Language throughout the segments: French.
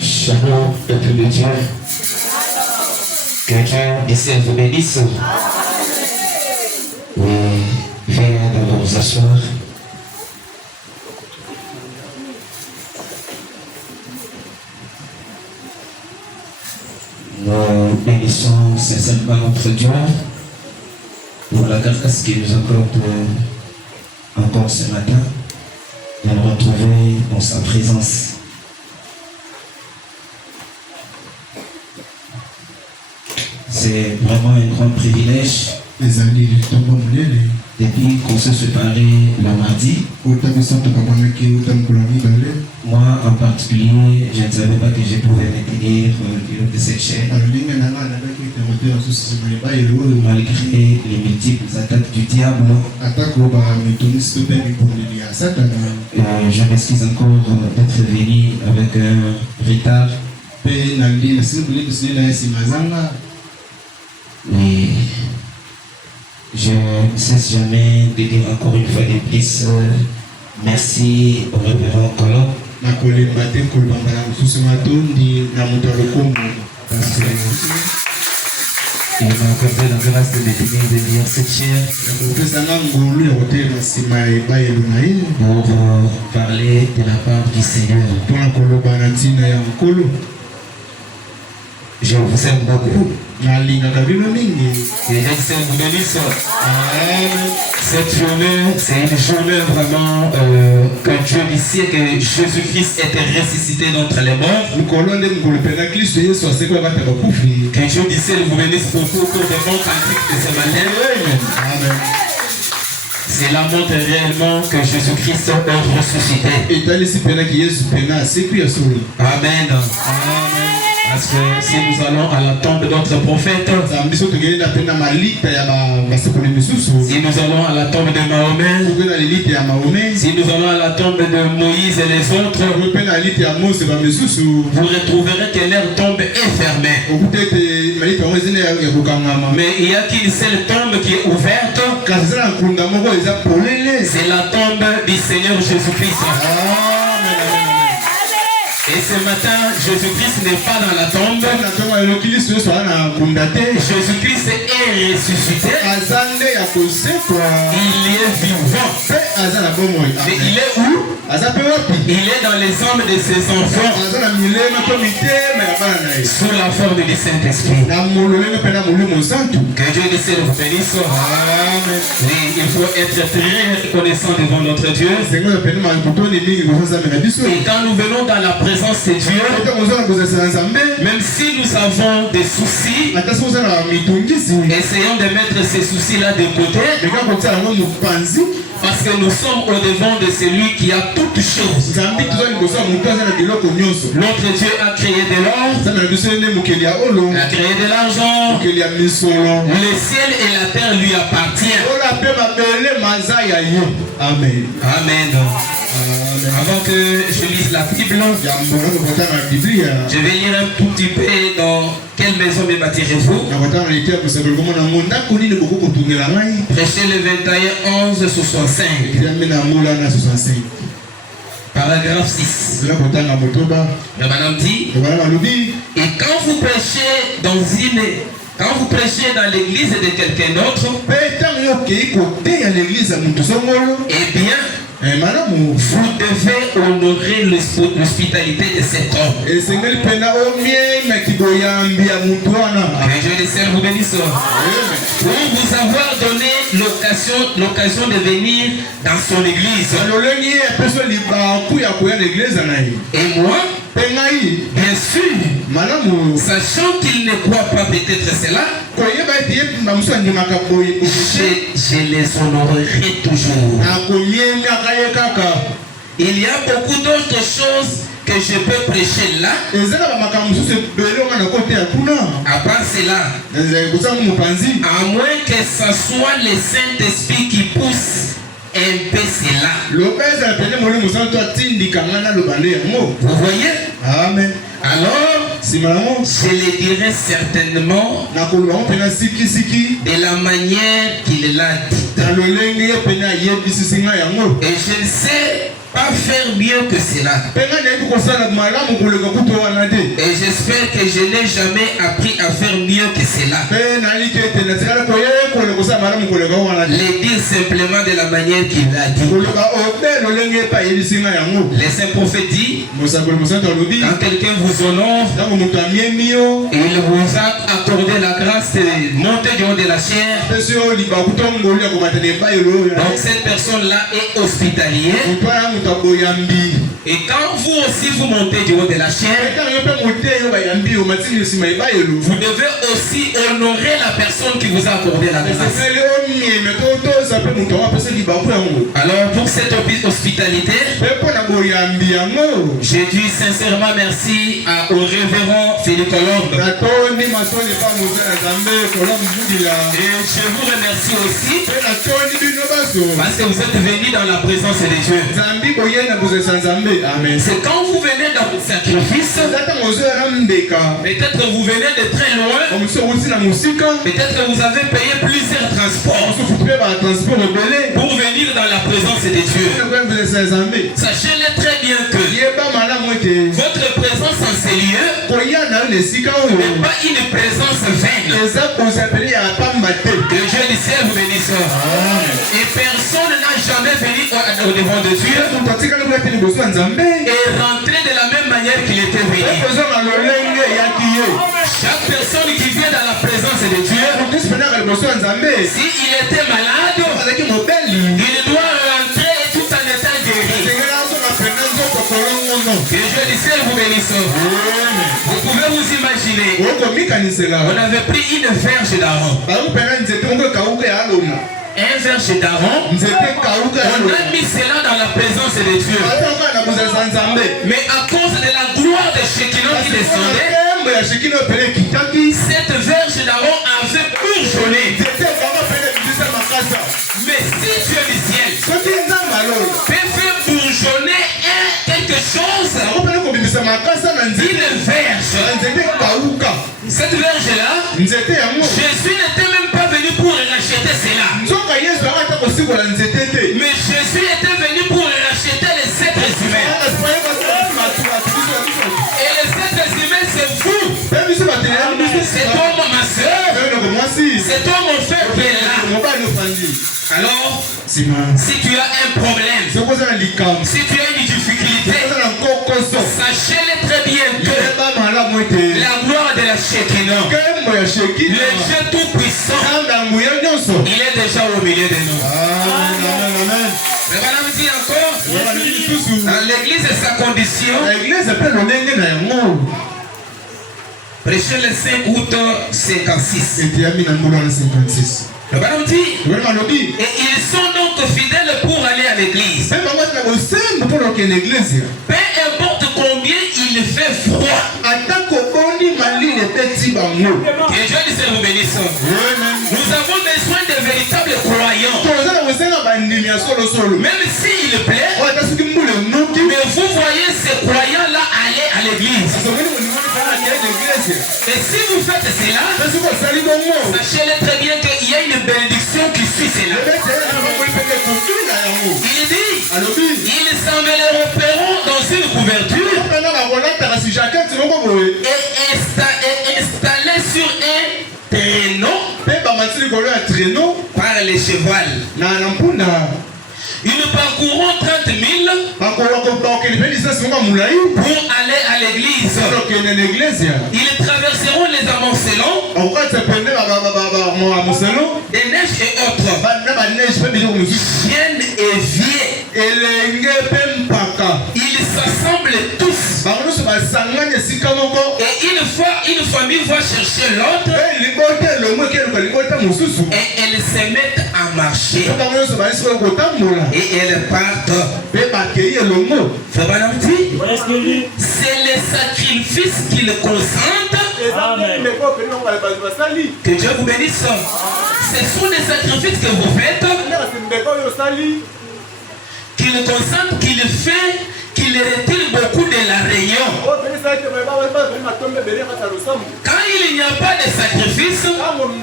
Shalom, peuple de Dieu. Que Dieu ici vous bénisse. Oui, veuillez d'abord vous asseoir. Nous bénissons sincèrement notre Dieu pour la grâce qu'il nous accorde encore ce matin de nous retrouver dans sa présence. C'est vraiment un grand privilège depuis qu'on s'est séparé le mardi. Moi en particulier, je ne savais pas que je pouvais maintenir le pilote de cette chaîne. Malgré les multiples attaques du diable. Je m'excuse encore d'être venu avec un retard. Et je ne cesse jamais de dire encore une fois de plus merci au révérend Colomb. Il m'a accordé la grâce de définir de lire cette chaire pour parler de la part du Seigneur. Je vous aime beaucoup. Et je vous bénisse. Cette journée, c'est une journée vraiment que Dieu ici, que Jésus-Christ était ressuscité d'entre les morts. Que Dieu ici vous bénisse pour tout de bons cantiques de ce matin. Amen. Cela montre réellement que Jésus-Christ est ressuscité. Amen. Amen. Parce que si nous allons à la tombe de notre prophète, si nous allons à la tombe de Mahomet, si nous allons à la tombe de Moïse et les autres, vous retrouverez que leur tombe est fermée. Mais il n'y a qu'une seule tombe qui est ouverte. C'est la tombe du Seigneur Jésus-Christ. Et ce matin, Jésus-Christ n'est pas dans la tombe. Jésus-Christ est ressuscité. Il est vivant. Mais il est où? Il est dans les âmes de ses enfants. Sous la forme du Saint-Esprit. Que Dieu décide de vous bénisse. Il faut être très reconnaissant devant notre Dieu. Et quand nous venons dans la présence de Dieu, même si nous avons des soucis, essayons de mettre ces soucis-là de côté, parce que nous sommes au devant de celui qui a toutes choses. Notre Dieu a créé de l'or, a créé de l'argent, le ciel et la terre lui appartiennent. Amen. Amen. Avant que je lise la Bible, je vais lire un tout petit peu dans quelle maison me bâtirez-vous. Prêchez le 21, 11, 65. Paragraphe 6. Le madame dit, et quand vous prêchez dans l'église de quelqu'un d'autre, eh bien, vous devez honorer l'hospitalité de cet homme. Que Dieu le Seigneur vous bénisse. Pour vous avoir donné l'occasion de venir dans son église. Et moi, bien sûr, sachant qu'il ne croit pas peut-être cela, je les honorerai toujours. Il y a beaucoup d'autres choses que je peux prêcher là. À part cela, à moins que ce soit le Saint-Esprit qui pousse un peu cela. Vous voyez? Amen. Alors, je le dirai certainement de la manière qu'il l'a dit. Et je ne sais pas faire mieux que cela. Et j'espère que je n'ai jamais appris à faire mieux que cela. Le dire simplement de la manière qu'il l'a dit. Le saint prophète dit, quand quelqu'un vous honore, il vous a accordé la grâce de monter du haut de la chair. Donc cette personne-là est hospitalière. Et quand vous aussi vous montez du haut de la chair, vous devez aussi honorer la personne qui vous a accordé la grâce. Alors pour cette hospitalité, je dis sincèrement merci au révérend Philippe Colombe. Et je vous remercie aussi parce que vous êtes venus dans la présence de Dieu. Amen. C'est quand vous venez dans le sacrifice, peut-être vous venez de très loin, peut-être que vous avez payé plusieurs transports pour venir dans la présence de Dieu. Sachez-le très bien que votre présence en ces lieux n'est pas une présence vaine. Que Dieu du ciel vous bénisse. Et personne n'a jamais venu au devant de Dieu et rentrer de la même manière qu'il était venu. Chaque personne qui vient dans la présence de Dieu, s'il était malade, il doit rentrer tout en étant guéri. Que Dieu du ciel vous bénisse. Vous pouvez vous imaginer, on avait pris une verge d'Aaron. Un verge d'Aaron, on a mis cela dans la présence de Dieu. Mais à cause de la gloire de Shekinah qui descendait, cette verge d'Aaron avait bourgeonné. Mais si Dieu du ciel peut faire bourgeonner quelque chose, une verge, cette verge-là, Jésus n'était même pas venu pour racheter cela. Mais Jésus était venu pour racheter les êtres humains. Et les êtres humains, c'est vous. C'est toi, ma soeur. C'est toi, mon frère qui est là. Alors, si tu as un problème, si tu as une difficulté, sachez-le très bien que la gloire de la Shekinah, le Dieu tout-puissant, il est déjà au milieu de nous. Mais voilà, me dit encore, dans l'église et sa condition, prêcher le 5 août 56. Le Bible dit, et ils sont donc fidèles pour aller à l'église. Peu importe combien il fait froid. Que Dieu vous bénisse. Nous avons besoin de véritables véritables croyants. Même s'il plaît, mais vous voyez ces croyants-là aller à l'église. Et si vous faites cela, sachez-le très bien qu'il y a une bénédiction qui suit cela. Il dit, ils s'envelopperont dans une couverture et installés sur un traîneau par les chevals. Ils parcourront 30 000 pour aller à l'église. Ils traverseront les amoncelons, des neiges et autres, chiennes et vieux. Ils s'assemblent tous. Et une famille va chercher l'autre et elles se mettent à marcher. Et elles partent. C'est le sacrifice qu'ils consentent. Que Dieu vous bénisse. Ce sont des sacrifices que vous faites, qu'ils consentent, qu'ils font, qu'ils retirent beaucoup de la réunion. Quand il n'y a pas de sacrifice, on ne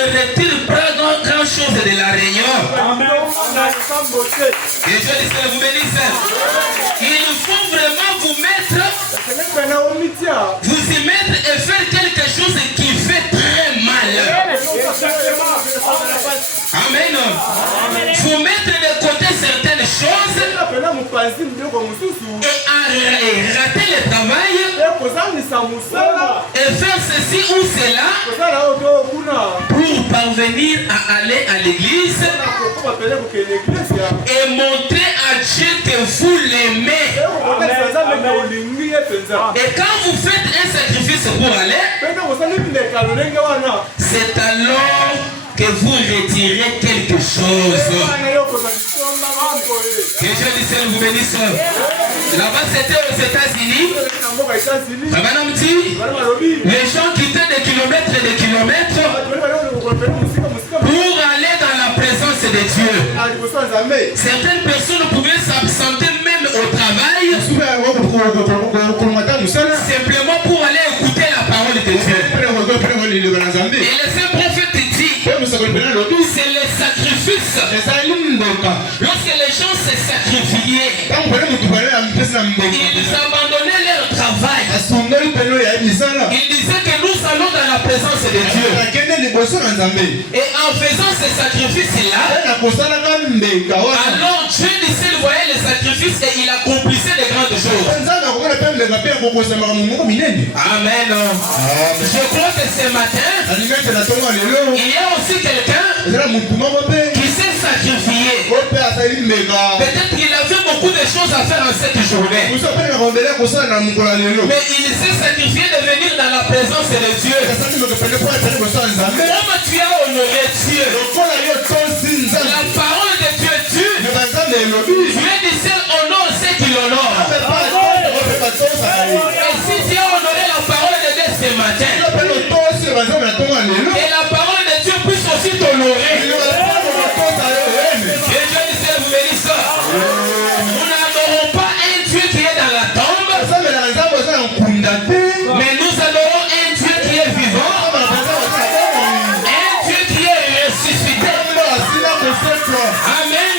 retire pas grand chose de la réunion. Et Dieu vous bénisse. Il faut vraiment vous mettre, vous y mettre et faire quelque chose qui fait très mal. Amen. Vous mettre de côté certaines choses et rater le travail et faire ceci ou cela pour parvenir à aller à l'église et montrer à Dieu que vous l'aimez. Et quand vous faites un sacrifice pour aller, c'est alors que vous retirez quelque chose. Que Dieu vous bénisse. Là-bas, c'était aux États-Unis. Les gens quittaient des kilomètres et des kilomètres pour aller dans la présence de Dieu. Certaines personnes pouvaient s'absenter même au travail simplement pour aller écouter la parole de Dieu. Et le saint prophète dit, c'est le sacrifice. Lorsque les gens se sacrifiaient, ils abandonnaient leur travail. Ils disaient que nous allons dans la présence de Dieu. Et en faisant ce sacrifice-là, alors Dieu disait, il voyait les sacrifices et il accomplissait de grandes choses. Amen. Je crois que ce matin, il y a aussi quelqu'un qui s'est sacrifié. Peut-être qu'il avait beaucoup de choses à faire en cette journée, mais il s'est sacrifié de venir dans la présence de Dieu. Comme tu as honoré Dieu, la parole de Dieu tue. Dieu disait honore ceux qui l'honorent. Et si tu as honoré la parole de Dieu ce matin, et la parole de Dieu puisse aussi t'honorer. Et Dieu disait vous bénisse. Nous n'adorons pas un Dieu qui est dans la tombe, mais nous adorons un Dieu qui est vivant, un Dieu qui est ressuscité. Amen.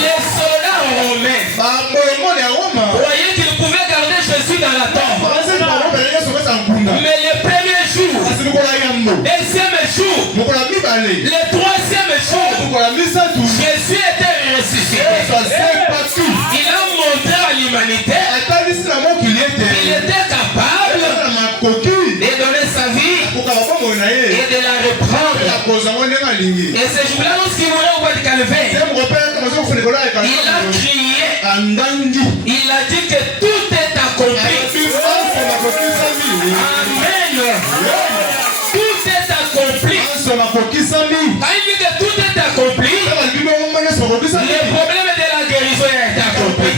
Les soldats romains voyaient qu'ils pouvaient garder Jésus dans la tombe, mais le premier jour, deuxième jour, le troisième jour, Jésus était ressuscité. Il a montré à l'humanité qu'il était capable de donner sa vie et de la reprendre. Et ce jour-là, lorsqu'il voulait au bois de Calvaire, il a crié, il a dit que tout est accompli. Amen. Tout est accompli. Quand il dit que tout est accompli, le problème de la guérison est accompli.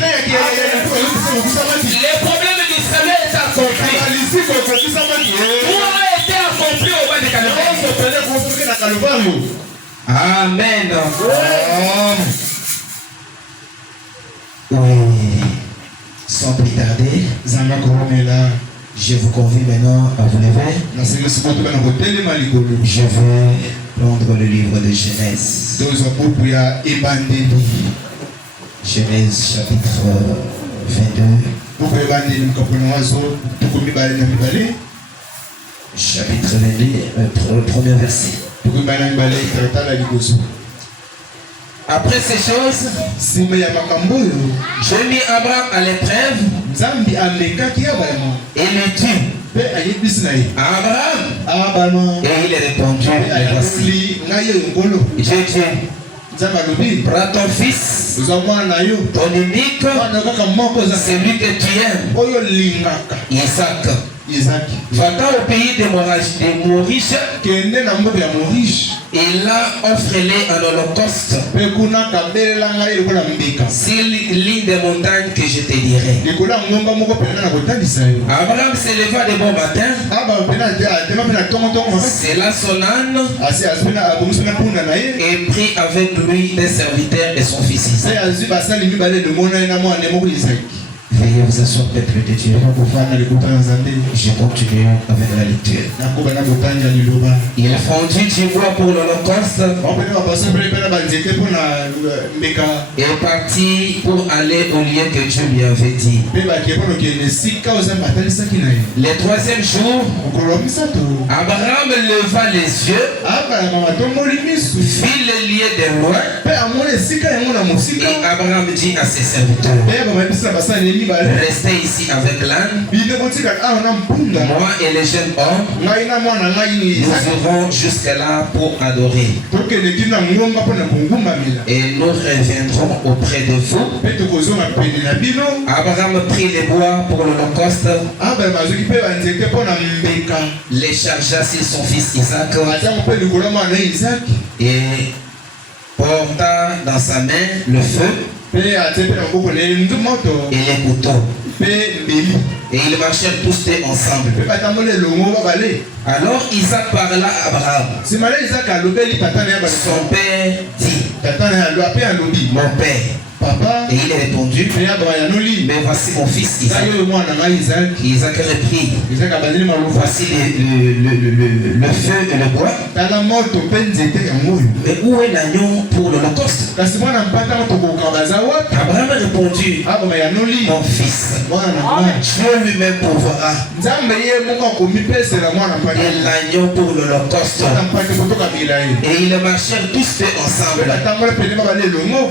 Le problème du salut est accompli. Tout a été accompli au bas de Calvaire. Amen. Oui. Sans plus tarder, je vous convie maintenant à vous lever. Je vais prendre le livre de Genèse. Genèse chapitre 22. Chapitre 22, le premier verset. Après ces choses, j'ai mis Abraham à l'épreuve et le tue. Abraham, et il est répondu, voici. J'ai dit, prends ton fils, ton unique, celui que tu aimes, Isaac. Va-t'en au pays de Moriche et là offre-les en holocauste sur l'île des montagnes que je te dirai. Abraham se leva de bon matin, cela son âne et prit avec lui des serviteurs et son fils Isaac. Veuillez vous asseoir, peuple de Dieu. Je continue avec la lecture. Il fondit du bois pour l'holocauste et partit pour aller au lieu que Dieu lui avait dit. Le troisième jour, Abraham leva les yeux, vit le lieu de loin, et Abraham dit à ses serviteurs, restez ici avec l'âne. Moi et les jeunes hommes, nous irons jusque-là pour adorer. Et nous reviendrons auprès de vous. Abraham prit les bois pour l'holocauste, les chargea sur son fils Isaac et porta dans sa main le feu et les couteaux. Et ils marchèrent tous deux ensemble. Alors Isaac parla à Abraham. Son père dit, mon père. Papa, et il a répondu, mais voici mon fils Isaac. Isaac reprit, voici le feu et le bois. Mais où est l'agneau pour l'holocauste? Abraham a répondu, mon fils, Dieu lui-même pourvoira. Et l'agneau pour l'holocauste. Et ils marchèrent tous deux ensemble.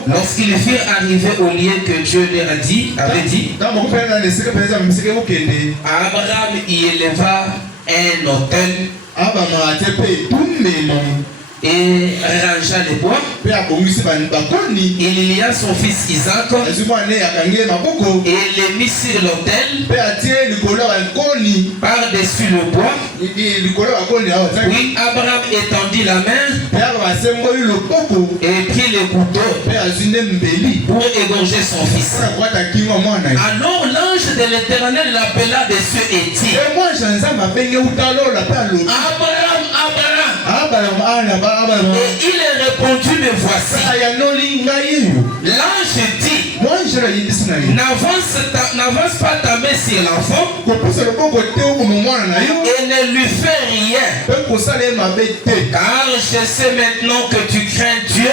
Lorsqu'ils firent arrivé au lieu que Dieu leur avait dit, Abraham y éleva un autel et rangea les bois. Il y a son fils Isaac et les mit sur l'autel par-dessus le bois. Puis Abraham étendit la main et prit le couteau pour égorger son fils. Alors l'ange de l'Éternel l'appela des cieux et dit, Abraham, Abraham. Et il est répondu, me voici. L'ange dit, n'avance pas ta main sur l'enfant et ne lui fais rien. Car je sais maintenant que tu crains Dieu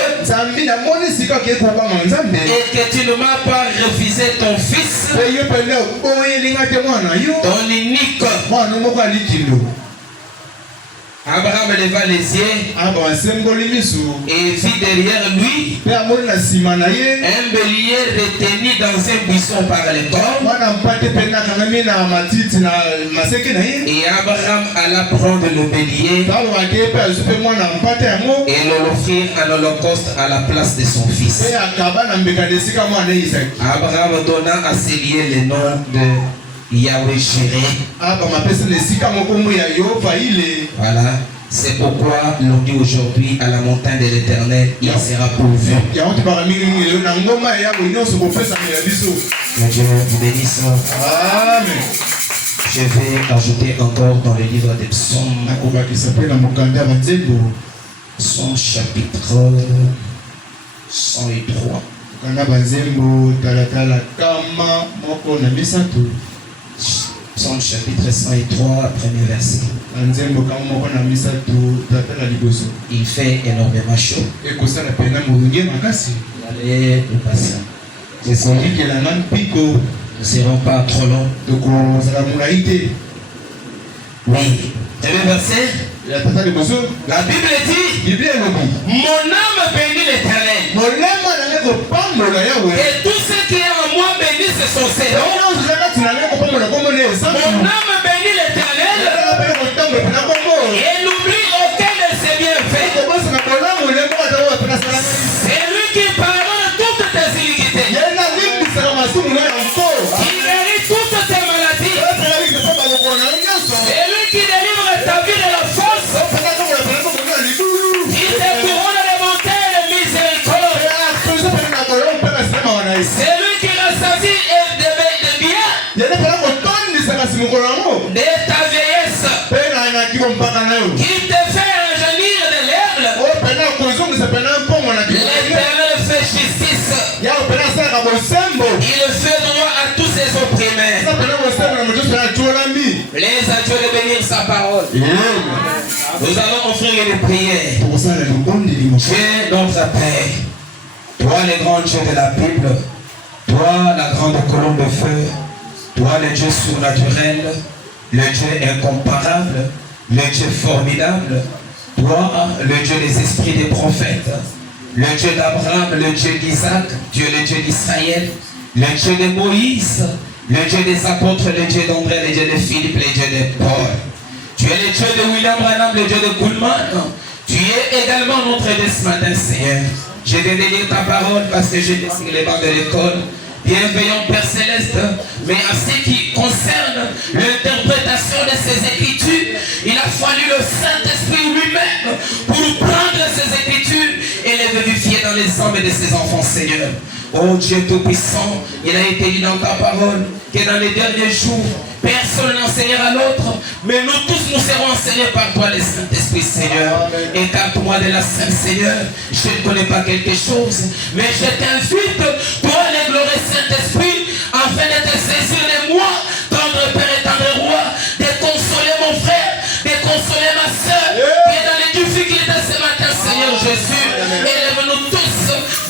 et que tu ne m'as pas refusé ton fils, ton unique. Abraham leva les yeux et vit derrière lui un bélier retenu dans un buisson par les cornes. Et Abraham alla prendre le bélier et l'offrir en holocauste à la place de son fils. Abraham donna à ce lieu le nom de Yahweh Jireh. Voilà, c'est pourquoi l'on dit aujourd'hui à la montagne de l'Éternel, il sera pourvu. Que Dieu vous bénisse. Amen. Je vais ajouter encore dans le livre des psaumes. Son chapitre 103. Son chapitre 103, premier verset. Il fait énormément chaud. Allez, nous passons. Nous ne serons pas trop longs. Oui. Premier verset. La Bible dit, mon âme bénit l'Éternel. Et tout ce qui est en moi bénisse son Seigneur. Mon âme bénit l'Éternel. Et n'oublie aucun de ses bienfaits. C'est lui qui pardonne toutes tes iniquités. Il guérit toutes tes maladies. C'est lui qui délivre ta vie de la force. Il te couronne de bonté et de miséricorde. C'est lui qui rassasie de bien de ta vieillesse. Qui te fait rajeunir de l'herbe. L'Éternel fait justice. Il fait droit à tous ses opprimés. Les adieux de bénir sa parole. Nous allons offrir une prière. Dieu notre Père, toi le grand Dieu de la Bible, toi la grande colombe de feu, toi le Dieu surnaturel, le Dieu incomparable, le Dieu formidable, toi le Dieu des esprits des prophètes, le Dieu d'Abraham, le Dieu d'Isaac, Dieu le Dieu d'Israël, le Dieu de Moïse, le Dieu des apôtres, le Dieu d'André, le Dieu de Philippe, le Dieu de Paul. Tu es le Dieu de William Branham, le Dieu de Kuhlman. Tu es également notre Dieu ce matin, Seigneur. Je vais lire ta parole parce que j'ai désigné les bancs de l'école. Bienveillant Père Céleste, mais à ce qui concerne l'interprétation de ces Écritures, il a fallu le Saint-Esprit lui-même pour prendre ces Écritures et les vérifier dans les âmes de ses enfants, Seigneur. Oh Dieu Tout-Puissant, il a été dit dans ta parole que dans les derniers jours, personne n'enseignera l'autre, mais nous tous nous serons enseignés par toi, le Saint-Esprit, Seigneur. Écarte-moi de la scène, Seigneur. Je ne connais pas quelque chose, mais je t'invite, toi, le glorieux Saint-Esprit, afin de te saisir de moi, tendre Père et tendre Roi, de consoler mon frère, de consoler ma soeur, qui est dans les difficultés ce matin, Seigneur Jésus. Élève-nous tous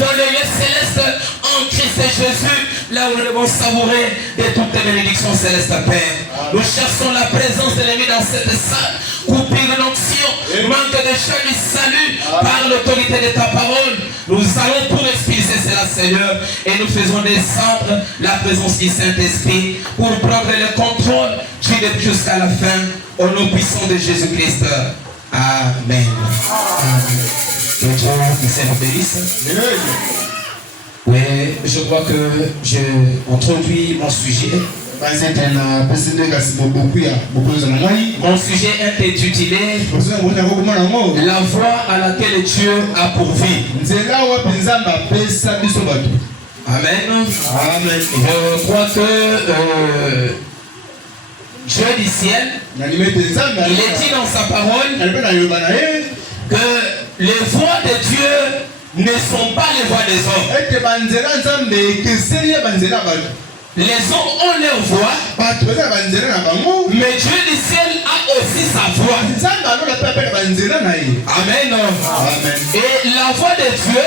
dans le lieu céleste en Christ Jésus, là où nous devons savourer de toutes tes bénédictions célestes, Père. Nous cherchons la présence de l'ennemi dans cette salle, coupure l'onction, manque de chaîne, salut par l'autorité de ta parole. Nous allons pour expulser cela, Seigneur, et nous faisons descendre la présence du Saint-Esprit pour prendre le contrôle du début jusqu'à la fin, au nom puissant de Jésus-Christ. Amen. Que Dieu nous bénisse. Oui, je crois que j'ai introduit mon sujet. Mon sujet est intitulé La voie à laquelle Dieu a pourvu. Amen. Amen. Je crois que Dieu du ciel, il est dit dans sa parole que les voies de Dieu ne sont pas les voies des hommes. Les hommes ont leur voix, mais Dieu du ciel a aussi sa voix. Amen. Et la voix de Dieu,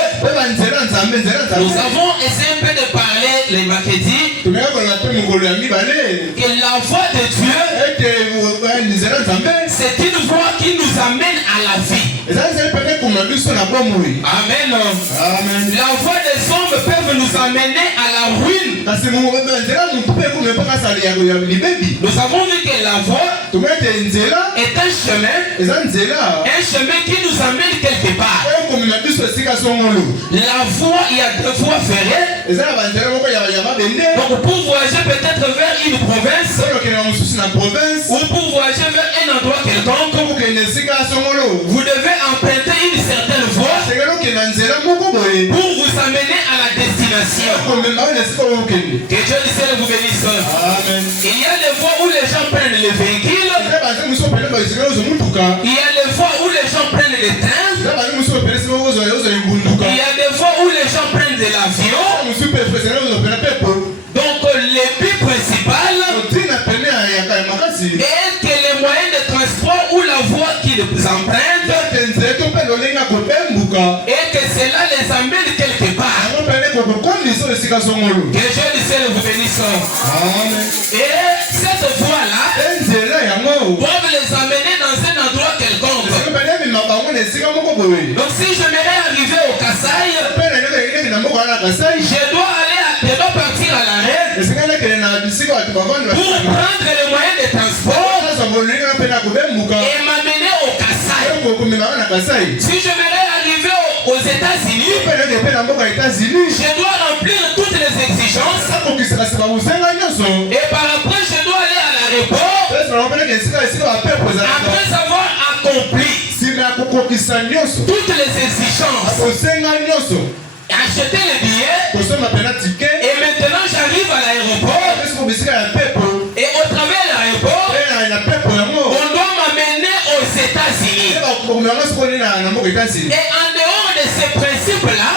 nous avons essayé un peu de parler les mercredis, que la voix de Dieu, c'est une voix qui nous amène à la vie. Amen. La voix des hommes peut nous amener à la ruine. Nous avons vu que la voie est un chemin qui nous amène quelque part. La voie, il y a deux voies ferrées. Donc pour voyager peut-être vers une province ou pour voyager vers un endroit quelconque, vous devez emprunter une certaine voie pour vous amener à la destination. Que Dieu du ciel vous bénisse. Amen. Il y a des voies où les gens prennent les véhicules. Il y a des voies où les gens prennent les trains. Il y a des fois où les gens prennent de l'avion. Donc le but principal est que les moyens de transport ou la voie qui les empruntent et que cela les amène quelque part. Que Dieu du ciel vous bénisse. Et cette voie-là doivent les amener dans un endroit quelconque. Donc si j'aimerais arriver au Kasaï, je dois partir à l'arrêt pour prendre les moyens de transport et m'amener au Kasaï. Si j'aimerais arriver aux États-Unis, je dois remplir toutes les exigences et par après je dois aller à l'aéroport après avoir accompli toutes les exigences, acheter les billets et maintenant j'arrive à l'aéroport et au travers de l'aéroport on doit m'amener aux États-Unis. Et en dehors de ces principes-là,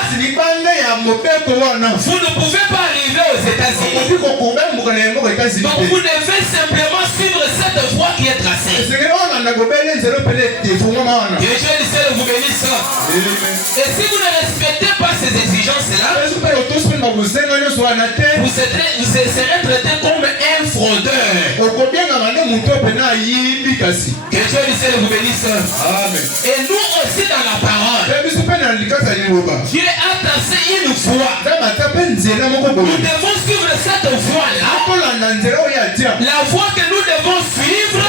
vous ne pouvez pas arriver aux États-Unis. Donc vous devez simplement suivre cette voie qui est tracée. Que Dieu du ciel vous bénisse. Et si vous ne respectez pas ces exigences-là, vous serez traité comme un fraudeur. Que Dieu du ciel vous bénisse. Et nous aussi dans la parole, Dieu a tracé une voie. Nous devons suivre cette voie-là. La voie que nous devons suivre,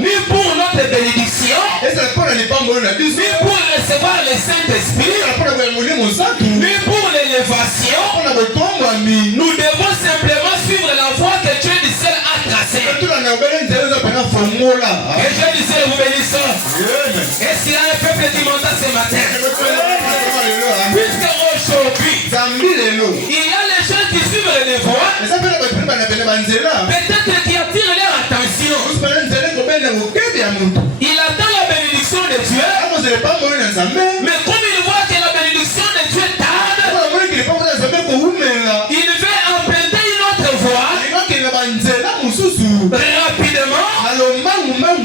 ni pour notre bénédiction, ni pour recevoir le Saint-Esprit, ni pour l'élévation. Nous devons simplement suivre la voie que Dieu du ciel a tracée. Que Dieu du ciel vous bénisse. Est-ce qu'il y a un peuple qui monte ce matin? Puisque aujourd'hui, il y a les gens qui suivent les voies, peut-être qui attirent leur attention. Il attend la bénédiction de Dieu, mais comme il voit que la bénédiction de Dieu tarde, il veut emprunter une autre voie rapidement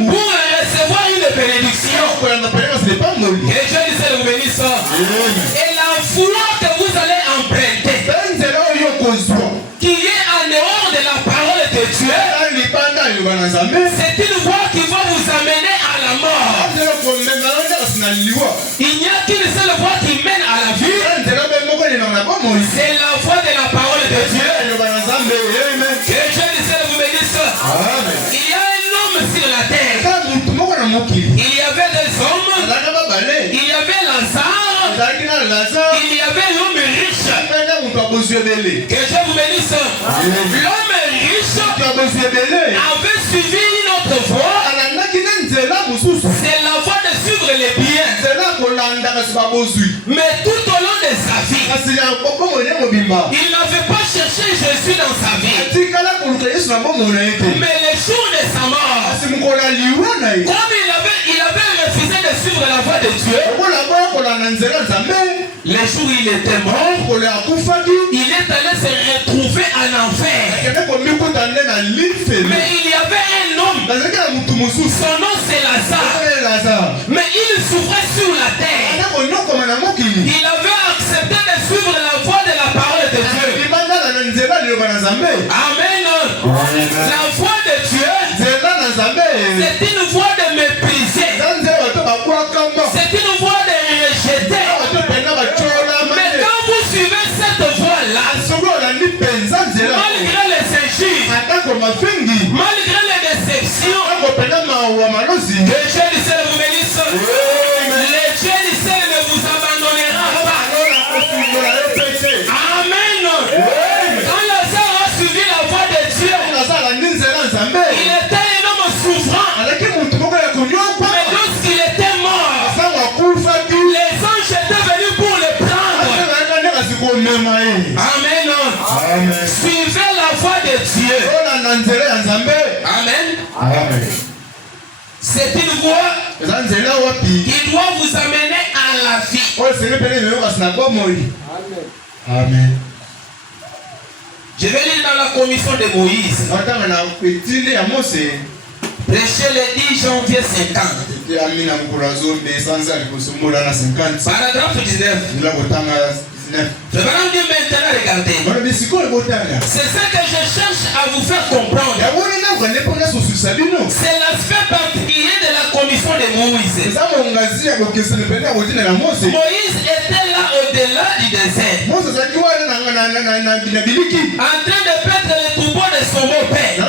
pour recevoir une bénédiction. Que Dieu du ciel vous bénisse. Et la voie que vous allez emprunter, qui est en dehors de la parole de Dieu, c'est une voie qui va vous amener à la mort. Il n'y a qu'une seule voie qui mène à la vie. C'est la voie de la parole de Dieu. Que Dieu du ciel vous bénisse. Il y a un homme sur la terre. Il y avait des hommes. Il y avait Lazare. Il y avait l'homme riche. Que Dieu vous bénisse. L'homme riche avait suivi une autre voie. C'est la voie de suivre les biens. Mais tout au long de sa vie, il n'avait pas cherché Jésus dans sa vie. Mais le jour de sa mort, comme il avait refusé de suivre la voie de Dieu, le jour où il était mort, il est allé se retrouver en enfer. Mais il y avait un homme, son nom c'est Lazare, mais il souffrait sur la terre. Il avait accepté de suivre la voie de la parole de Dieu. Amen. La voie de Dieu, c'est une voie de mépriser. C'est une voie de rejeter. Mais quand vous suivez cette voie-là, malgré les injures, malgré les déceptions, que Dieu du ciel vous bénisse. Le Dieu du ciel ne vous abandonnera pas. Amen. Quand Lazare a suivi la voie de Dieu, il était un homme souffrant. Mais lorsqu'il était mort, les anges étaient venus pour le prendre. Amen. Suivez la voie de Dieu. Amen. C'est une voie qui doit vous amener à la vie. Amen. Je vais lire dans la commission de Moïse. Prêcher le 10 janvier 50. Paragraphe 19. Je vais dire maintenant, regardez. C'est ça que je cherche à vous faire comprendre. C'est l'aspect particulier de la commission de Moïse. Moïse était là au-delà du désert, en train de perdre le troupeau de son beau-père.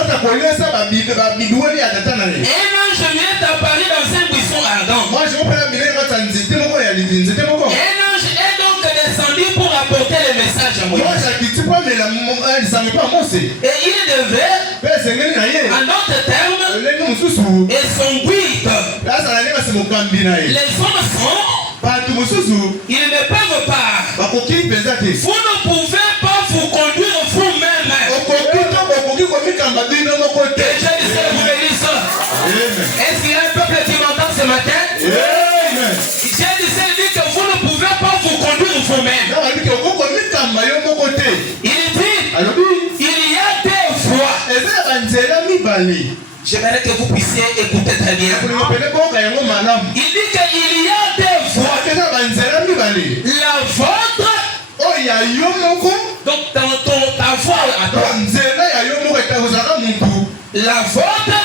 Et un ange lui est apparu dans un buisson ardent. Un ange est donc descendu pour apporter le message à Moïse. Et il devait, en d'autres termes, et son guide. Les hommes sont, ils ne peuvent pas. Vous ne pouvez pas vous conduire vous-même. Que Dieu vous bénisse. Est-ce qu'il y a un peuple qui m'entend ce matin? Dieu dit que vous ne pouvez pas vous conduire vous-même. Il dit, il y a des voies. J'aimerais que vous puissiez écouter très bien. Il dit qu'il y a des voies. La vôtre. Donc dans ta voix à toi. La vôtre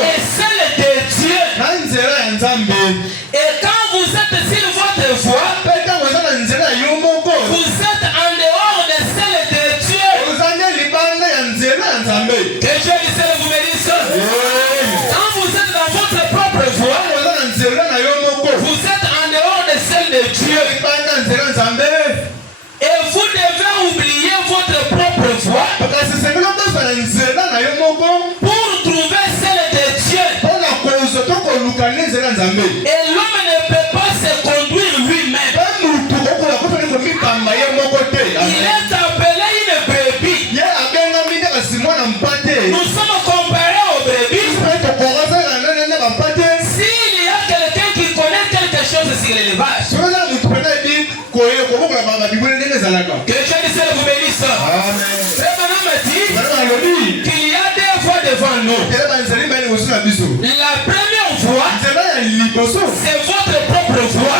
est celle de Dieu. Et quand vous êtes sur votre voie, vous êtes en dehors de celle de Dieu. Que Dieu vous bénisse. Quand vous êtes dans votre propre voie, vous êtes en dehors de celle de Dieu. Et vous devez oublier votre propre voie pour trouver celle de Dieu. Et l'homme ne peut pas se conduire lui-même. Il est appelé une brebis. Nous sommes comparés aux brebis. S'il y a quelqu'un qui connaît quelque chose sur l'élevage, que Dieu vous bénisse. Frère m'a dit qu'il y a des voies devant nous. La première voie, c'est votre propre voie.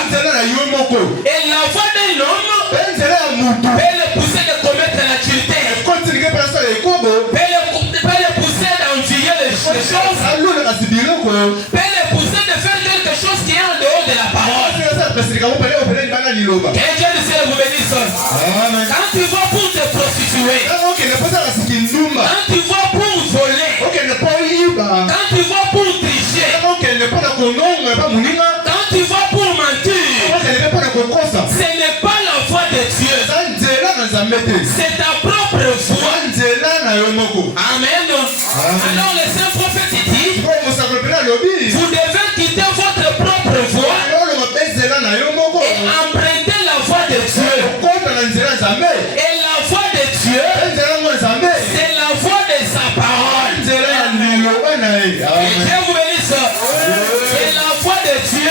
Et la voie d'un homme peut le pousser de commettre l'adultère, peut le pousser d'envier les choses, peut le pousser de faire quelque chose qui est en dehors de la parole. Que Dieu vous bénisse. Quand tu vas pour te prostituer, quand tu vas pour voler, quand tu vas pour tricher, quand tu vas pour mentir, ce n'est pas la voie de Dieu. C'est ta propre voie. Amen. Alors le saint prophète dit, vous devez quitter votre propre voie et emprunter la voie de Dieu. Et la voie de Dieu, c'est la voie de sa parole. Et Dieu vous bénisse. C'est la voie de Dieu.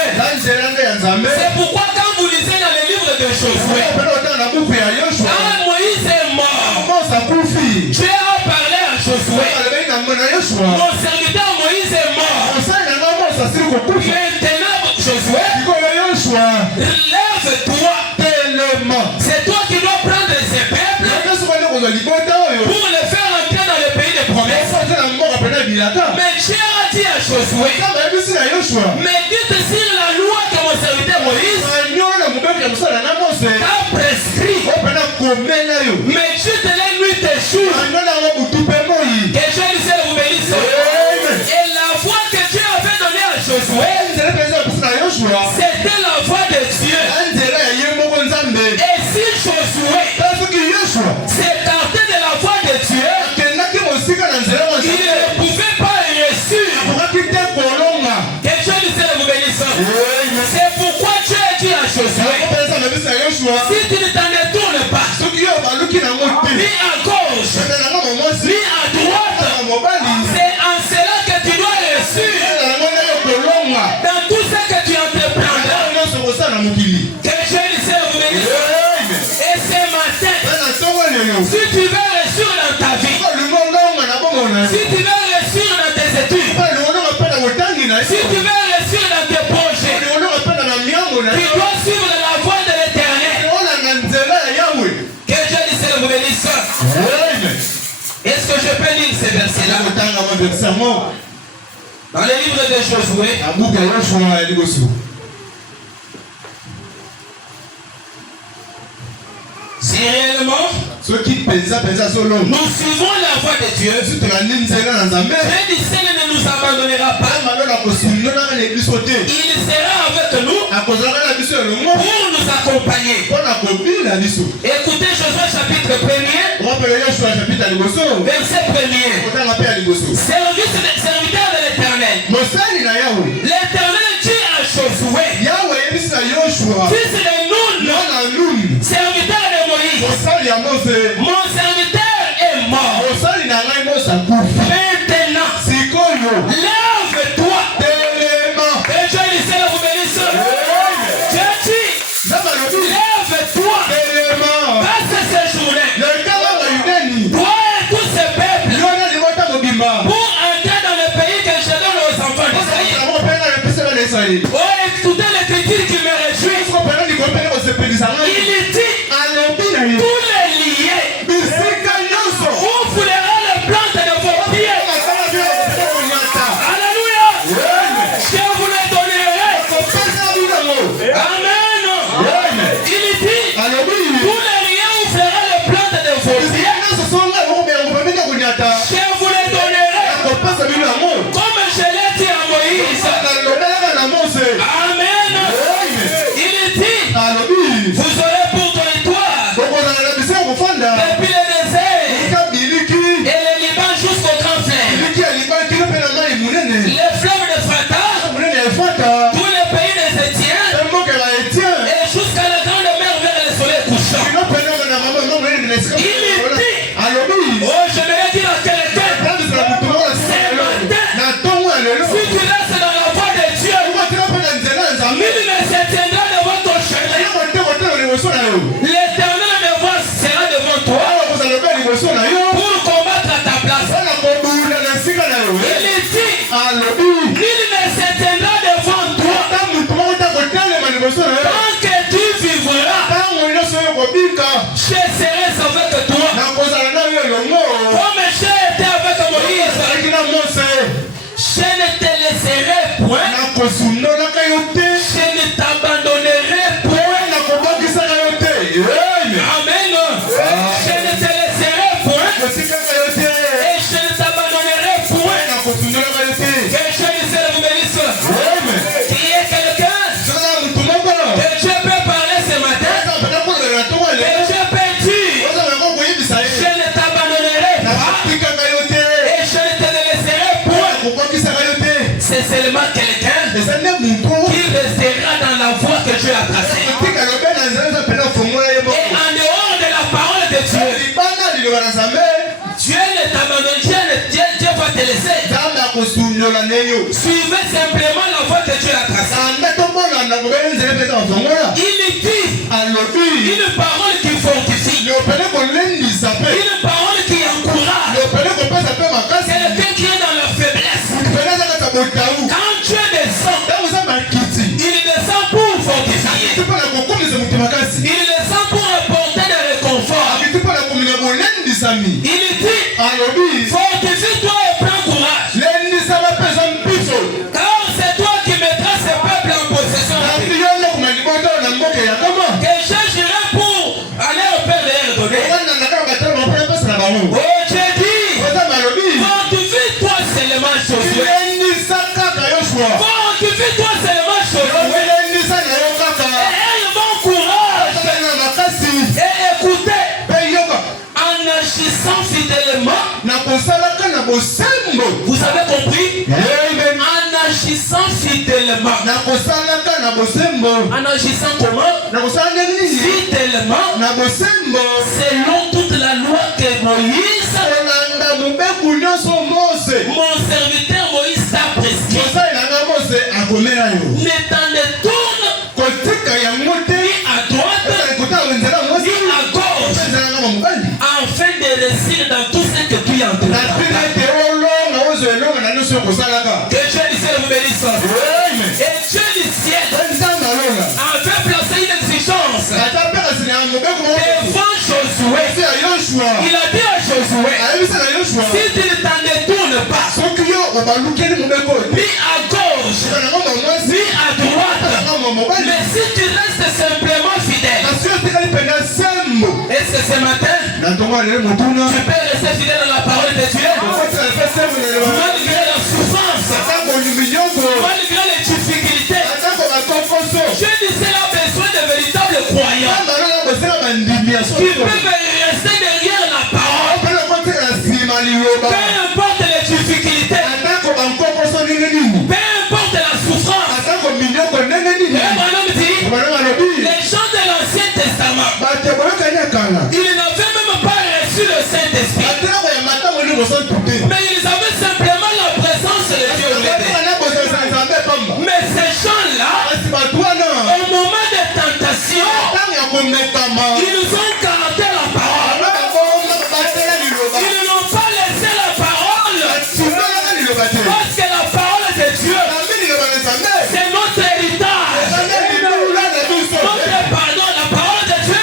C'est pourquoi quand vous lisez dans le livre de Josué, quand Moïse est mort, Dieu a parlé à Josué. Mon serviteur Moïse est mort. Maintenant Josué, lève-toi. C'est toi qui dois prendre ces peuples pour les faire entrer dans le pays des promesses. Mais Dieu a dit à Josué, mais dites sur la loi que mon serviteur Moïse a prescrit. Mais dites les nuits et jours. Que Dieu vous bénisse. Et la voix que Dieu avait donnée à Josué, c'était la voix de Dieu. Et si Josué s'écartait de la voix de Dieu, il ne pouvait pas réussir. Que Dieu vous bénisse. C'est pourquoi Dieu a dit à Josué, si tu ne t'en détournes pas, ni à gauche, ni à droite, c'est en cela que tu dois réussir. Si tu veux réussir dans ta vie, si tu veux réussir dans tes études, si tu veux réussir dans tes projets, tu dois suivre la voie de l'Éternel. Que Dieu dise le bénisse. Est-ce que je peux lire ces versets-là? Dans le livre de Josué, si réellement nous suivons la voie de Dieu, Dieu ne nous abandonnera pas. Il sera avec nous pour nous accompagner. Écoutez Josué chapitre 1er, verset 1er. Serviteur de l'Éternel. L'Éternel dit à Josué, fils de Nun, serviteur de Moïse, mon serviteur est mort. Maintenant, lève-toi. Et Dieu dit, vous bénisse. Dieu dit, lève-toi. Passe ces journées. Toi et tous ces peuples pour entrer dans le pays que je donne aux enfants d'Israël. Oh, écoutez l'écriture qui me réjouit. Il dit, tous les liés ouvriront les plantes de vos pieds. Alléluia. Je vous les donnerai. Amen. Il dit, tous les liés ouvriront les plantes de vos pieds. Je vous les donnerai. Comme je l'ai dit à Moïse. Amen. Il dit, vous aurez pour territoire depuis le désert et le Liban jusqu'au grand fleuve, les fleuves de Fata, tous les pays des Étiens et jusqu'à la grande mer vers le soleil couchant. Il dit, oh, je vais dire à quelqu'un, c'est matin, si tu restes dans la voie de Dieu, il ne se tiendra devant ton chemin. L'Éternel sera devant toi pour combattre à ta place. Il dit, il ne se tiendra devant toi tant que tu vivras. Je serai avec toi comme j'ai été avec Moïse. Je ne te laisserai point, je ne t'abandonnerai point. Amen. Je ne te laisserai point et je ne t'abandonnerai point. Que je dise vous bénisse. Qui est quelqu'un que Dieu peut parler ce matin, que Dieu peut dire, je ne t'abandonnerai pas et je ne te laisserai point. C'est seulement quelqu'un qui restera dans la voie que Dieu a tracée. Et en dehors de la parole de Dieu, Dieu ne t'abandonne, Dieu va te laisser. Suivez simplement la voie que Dieu a tracée. Il dit une parole qui fortifie, une parole qui encourage quelqu'un qui est dans la faiblesse. Quand Dieu descend, il descend pour fortifier, il descend pour apporter des réconforts. Il dit, fortifie-toi et prends courage, car c'est toi qui mettras ces peuples en possession. Que j'agirai pour aller au Père de donner. Oh, j'ai dit, fortifie-toi seulement, Josué. Fortifie-toi seulement, Josué. Et bon courage. Et écoutez, en agissant fidèlement, vous avez compris? En agissant fidèlement. En agissant comment? Fidèlement. Selon toute la loi que Moïse, mon serviteur Moïse t'a prescrit. Ne t'en détourne ni à droite ni à gauche, ni à gauche, ni à droite. Mais si tu restes simplement fidèle, est-ce que ce matin, tu peux rester fidèle à la parole de Dieu malgré la souffrance, malgré les difficultés? Je disais là besoin de véritables croyants qui peuvent rester derrière la parole. Peu importe les difficultés, peu importe la souffrance. Les gens de l'Ancien Testament, ils n'avaient même pas reçu le Saint-Esprit, mais ils avaient simplement la présence de Dieu. Mais ces gens-là, au moment des tentations, ils nous ont gardé la parole. Ils n'ont pas laissé la parole, parce que la parole de Dieu, c'est notre héritage. Notre pardon, la parole de Dieu,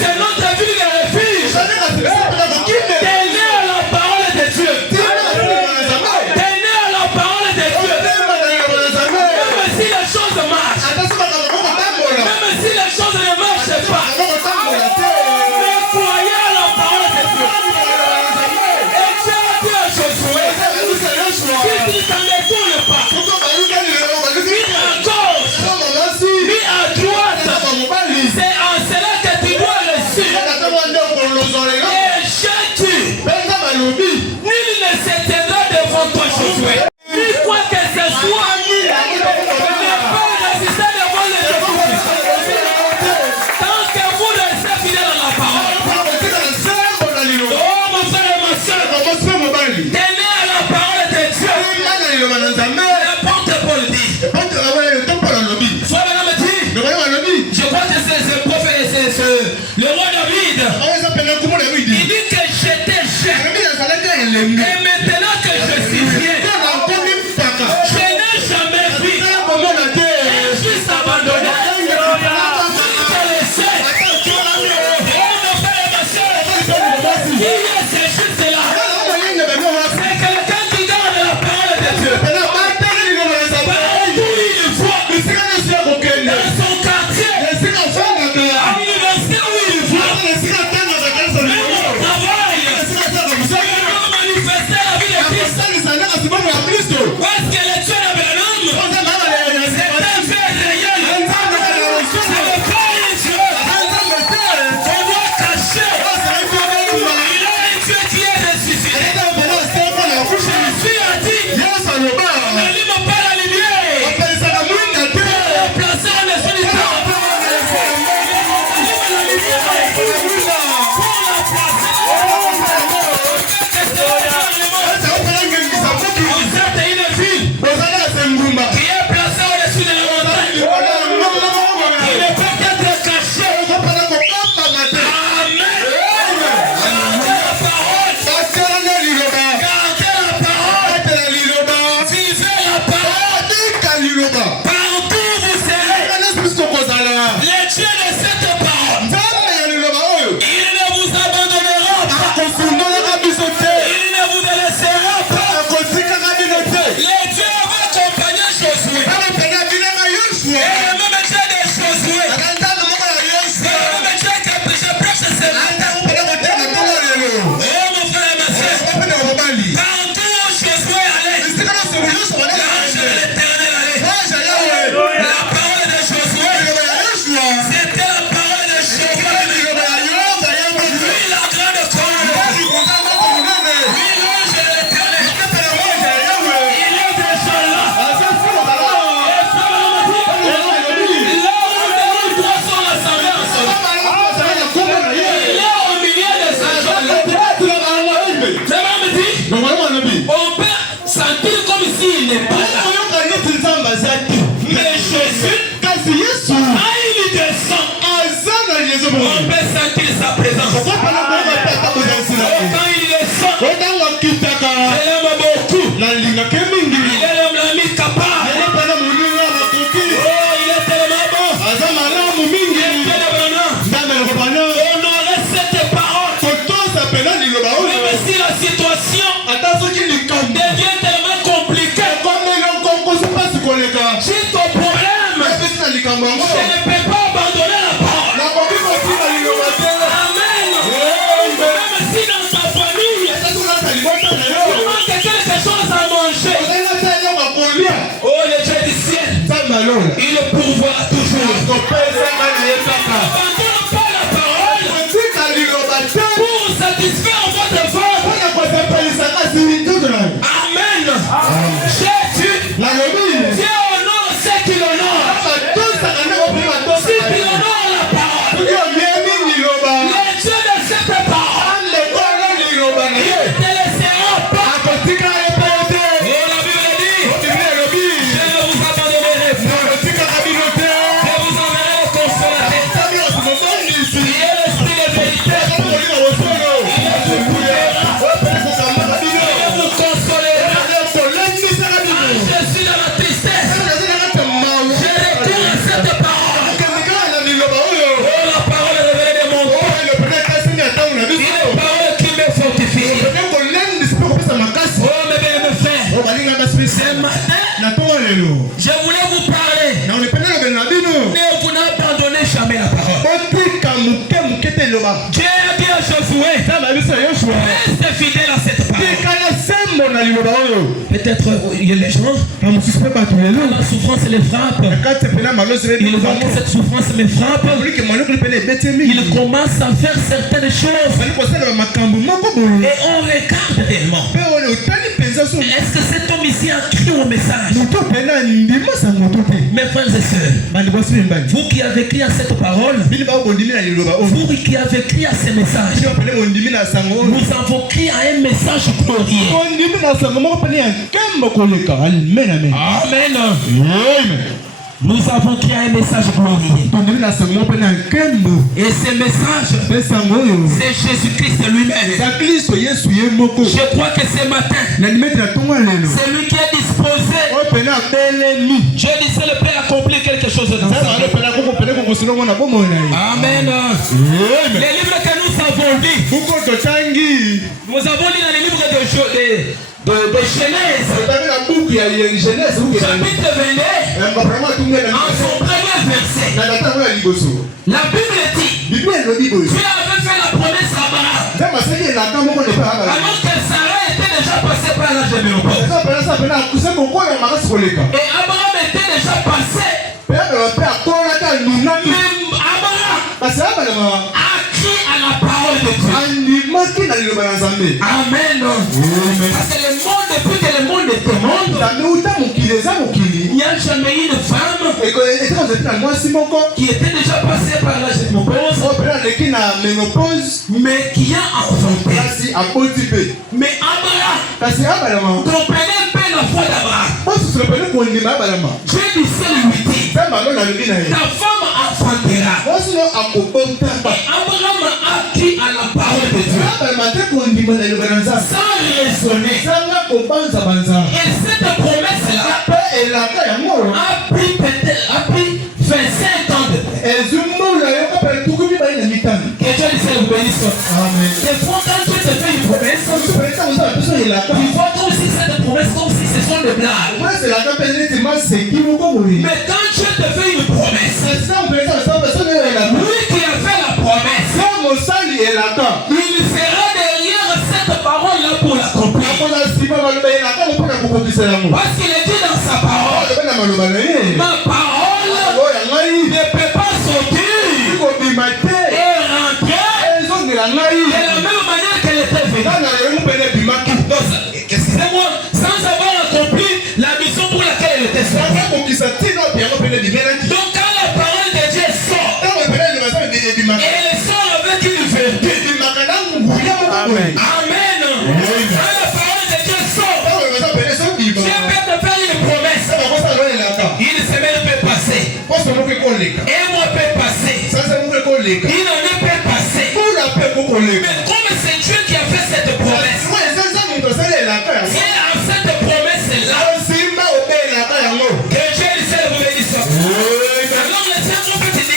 c'est notre ville de refuge. Tenez à la parole de Dieu. Tenez à la parole de Dieu. Même si les choses marchent, même si les choses ne marchent pas, mais croyez à la parole de Dieu. Et Dieu a dit à Josué, si tu ne t'en détournes pas, ni à gauche, ni à droite, c'est en cela que tu dois réussir. Et j'ai dit, nul ne s'éteindra devant toi, Josué. Ni quoi que ce soit, ne pas résister devant les difficultés. Tant que vous restez fidèles à la parole. Oh mon frère et ma soeur, tenez à la parole de Dieu. N'importe Paul dit. Soit maintenant me dit, je crois que c'est ce prophète, c'est le roi David. Il dit que j'étais jeune. Et maintenant que je suis vieux, je n'ai jamais vu un juste abandonné. Laissé. Oh mon frère et ma soeur, qui est ce juste-là? C'est quelqu'un qui garde la parole de Dieu. Partout il voit, dans son quartier, à l'université où il voit, même au travail. Dieu a dit à Josué, reste fidèle à cette parole. Peut-être il y a les gens, quand la souffrance les frappe, ils voient que cette souffrance me frappe, ils commencent à faire certaines choses et on regarde réellement. Est-ce que cet homme ici a crié au message? Mes frères et sœurs, vous qui avez crié à cette parole, vous qui avez crié à ce message, nous avons crié à un message glorieux. Amen. Nous avons crié un message glorieux. Et ce message, c'est Jésus-Christ lui-même. Je crois que ce matin, c'est lui qui est disposé. Dieu dit c'est le Père accomplir quelque chose dans sa vie. Amen. Les livres que nous avons lus, nous avons lu dans les livres de Genèse, chapitre 22, en son premier verset, la Bible dit, Dieu avait fait la promesse à Abraham, alors que Sarah était déjà passée par l'âge de ménopause. Et Abraham était déjà passé. Mais Abraham a cru à la parole de Dieu. Amen. Parce que le monde, depuis que le monde était monde, il n'y a jamais eu de femme qui était déjà passée par l'âge de ménopause, mais qui a enfanté. Mais Abraham comprenait un peu la foi d'Abraham. Dieu lui lui dit, ta femme enfantera. Abraham a cru à la parole de Dieu sans raisonner. Et cette promesse-là a pris 25 ans de temps. Que Dieu le bénisse. Des fois, quand Dieu te fait une promesse, il faut aussi cette promesse comme si ce sont des blagues. Mais quand Dieu te fait une promesse, lui qui a fait la promesse, il sera derrière cette parole-là pour l'accomplir. Parce qu'il est dit dans sa parole, ma parole ne peut pas sortir et rentrer de la même manière qu'elle était venue. Excusez-moi, sans avoir accompli la mission pour laquelle elle était sortie. Donc quand la parole de Dieu sort, elle sort avec une vertu. Amen. Quand la parole de Dieu sort, Dieu peut te faire une promesse. Une semaine peut passer. Un mois peut passer. Une année peut passer. Mais comme c'est Dieu qui a fait cette promesse, c'est à cette promesse-là que Dieu le bénisse. Alors le Saint-Prophète dit,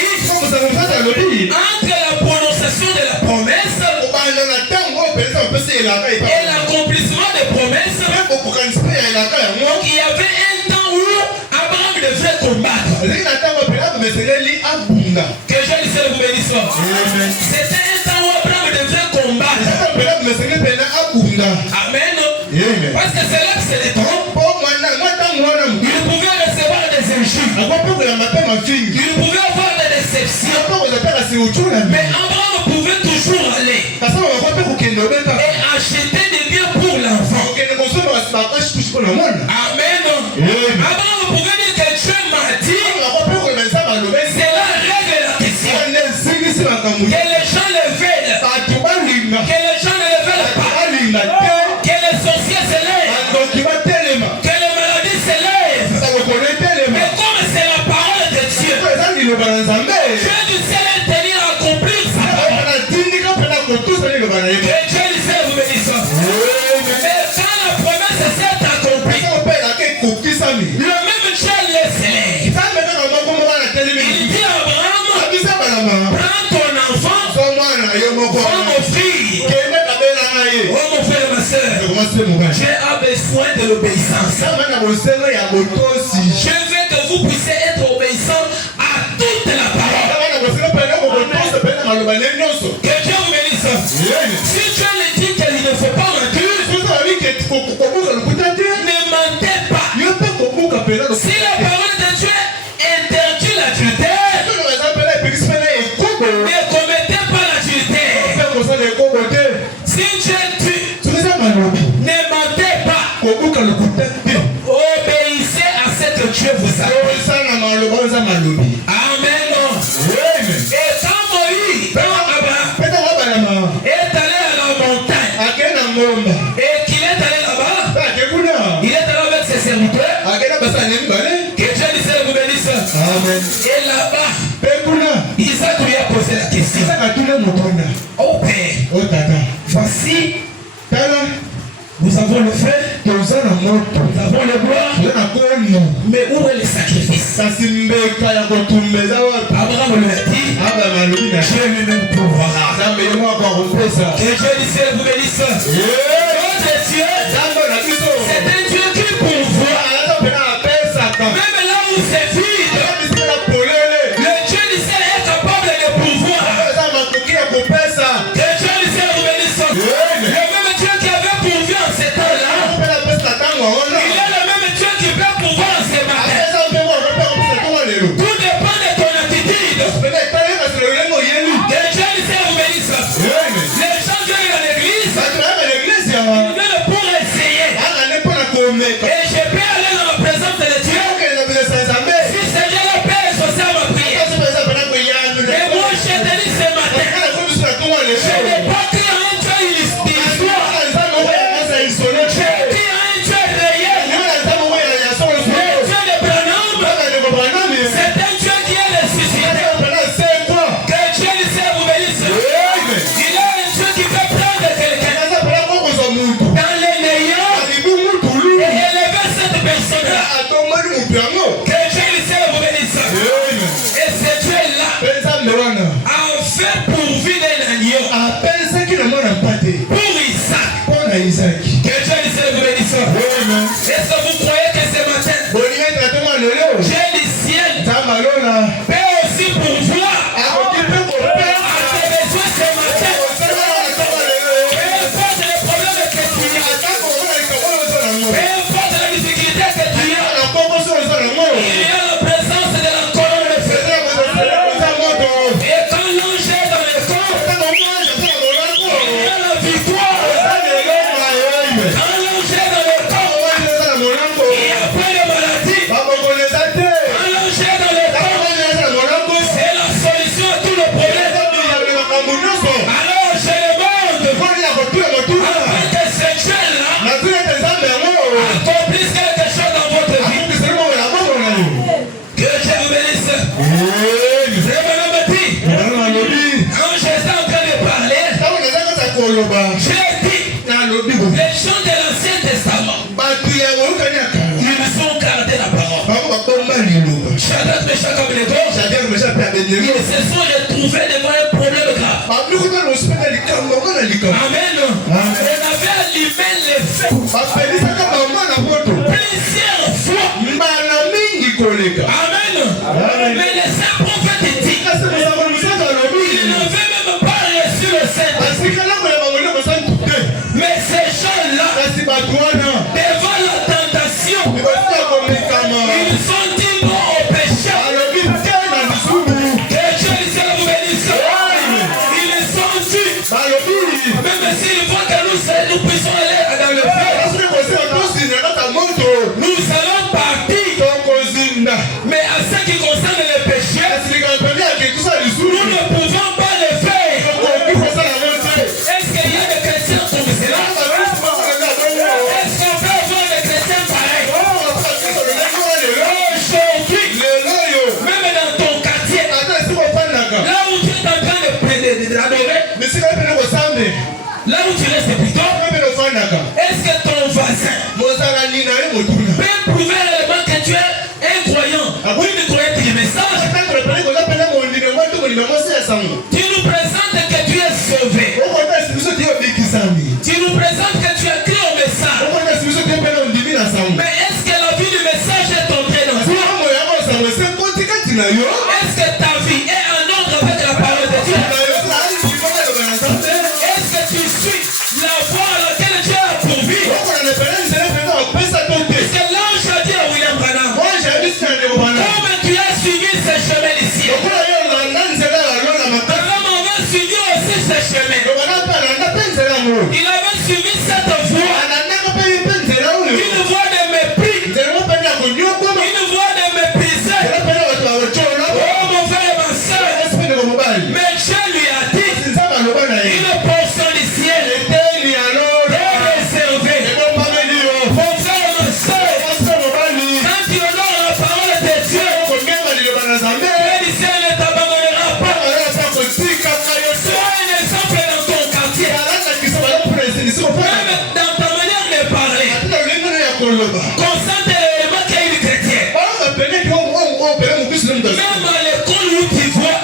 entre la prononciation de la promesse et l'accomplissement des promesses, donc il y avait un temps où Abraham devait combattre. Que Dieu le bénisse. C'était un temps où Abraham devait combattre. Amen. Parce que c'est là que c'est le temps. Il pouvait recevoir des injures. Il pouvait avoir des déceptions. Mais Abraham pouvait toujours aller et acheter des biens pour l'enfant. Amen. Abraham pouvait dire que Dieu m'a dit. C'est la règle de la question. Que les gens le veulent. Que les gens ne le veulent pas. Que les sorciers se lèvent. Que les maladies se lèvent. Mais comme c'est la parole de Dieu, Dieu du ciel est tenu à accomplir sa parole. Que Dieu du ciel vous bénisse. Mais quand la promesse s'est accomplie, le même Dieu les élève. Il dit à Abraham, prends ton enfant, prends mon fils. Oh mon frère, ma soeur, Dieu a besoin de l'obéissance. Je veux que vous puissiez être obéissants à toute la parole. Que Dieu vous bénisse. Si Dieu le dit qu'il ne faut pas mentir, ne mentez pas. Si la parole de Dieu interdit l'adultère, ne commettez pas l'adultère. Si Dieu tue, ne mentez pas. Obéissez à ce que Dieu vous a dit. Amen. Et quand Moïse est allé à la montagne et qu'il est allé là-bas, il est allé avec ses serviteurs. Que Dieu vous bénisse. Et là-bas, Isaac lui a posé la question. Oh Père, voici, nous avons le feu, nous avons le bois, mais où est le sacrifice? Abraham lui a dit, Dieu lui-même pourra. Que Dieu vous bénisse. Notre Dieu, c'est un Dieu qui pourvoit. Même là où c'est vide, le Dieu du ciel est capable de pourvoir. Que Dieu vous bénisse. Le même Dieu qui avait pourvu en ce temps-là, il est le même Dieu qui peut pourvoir en ce matin. Tout dépend de ton attitude. Que Dieu vous bénisse. Les gens viennent à l'église, ils viennent pour essayer. Et je peux aller dans la présence de Dieu. Si Seigneur le Père est social ma prière. Et moi je te dis ce matin, je n'ai pas crié à un Dieu d'histoire. Je crie à un Dieu réel. Le Dieu de Branham, c'est un Dieu qui est ressuscité. Que Dieu vous bénisse. Il a un Dieu qui peut prendre quelqu'un dans les néants et élever cette personne-là. Que Dieu vous bénisse. Et ce Dieu-là a fait pourvu d'un agneau pour Isaac. Que Dieu vous bénisse. Est-ce que vous croyez que ce matin, Dieu du ciel peut aussi pourvoir à tes besoins ce matin? Peu importe les problèmes que tu as, peu importe la difficulté que tu as, il y a la présence de la colonne de feu. Et quand l'ange est dans le corps, il y a la victoire. Quand l'ange est dans le corps, il y a plein de maladies. Quand l'ange est dans le corps, c'est la solution à tous les problèmes. Alors je demande afin que ce Dieu-là accomplisse quelque chose dans votre vie. Que Dieu vous bénisse. C'est Madame Betty. Quand j'étais en train de parler, j'ai dit, les gens de l'Ancien Testament, ils ont gardé la parole. Shadrach, Meshach, Abednego, ils se sont retrouvés devant un problème grave. Amen. On avait allumé les feux plusieurs fois. Amen. Mais les saints prophètes disent, ils n'avaient même pas reçu le Saint-Esprit. Mais ces gens-là, devant la tentation, ils sont dit non au péché. Que Dieu vous bénisse. Ils sont dit, même s'il faut que nous puissions aller dans le feu, nous allons partir. Mais à ce qui concerne les péchés, nous ne pouvons pas le faire. Est-ce qu'il y a des chrétiens comme cela? Est-ce qu'on peut avoir des chrétiens pareils? Aujourd'hui, même dans ton quartier, là où tu es en train d'adorer, là où tu restes plutôt, est-ce que ton voisin peut prouver réellement que tu es un croyant ou une croyante du message? Tu nous présentes que tu es sauvé. Tu nous présentes que tu as cru au message. Mais est-ce que la vie du message est entrée dans toi? Est-ce que ta vie est en ordre avec la parole de Dieu? Il avait suivi cette voie. Une voie de mépris. Une voie de mépriser. Oh mon frère et ma soeur. Mais Dieu lui a dit une portion du ciel est réservée. Mon frère et ma soeur, quand tu honores la parole de Dieu, Dieu du ciel ne t'abandonnera pas. Sois un exemple dans ton quartier. Même dans ta manière de parler. Concentre l'élément qui est une chrétienne. Même à l'école où tu vois,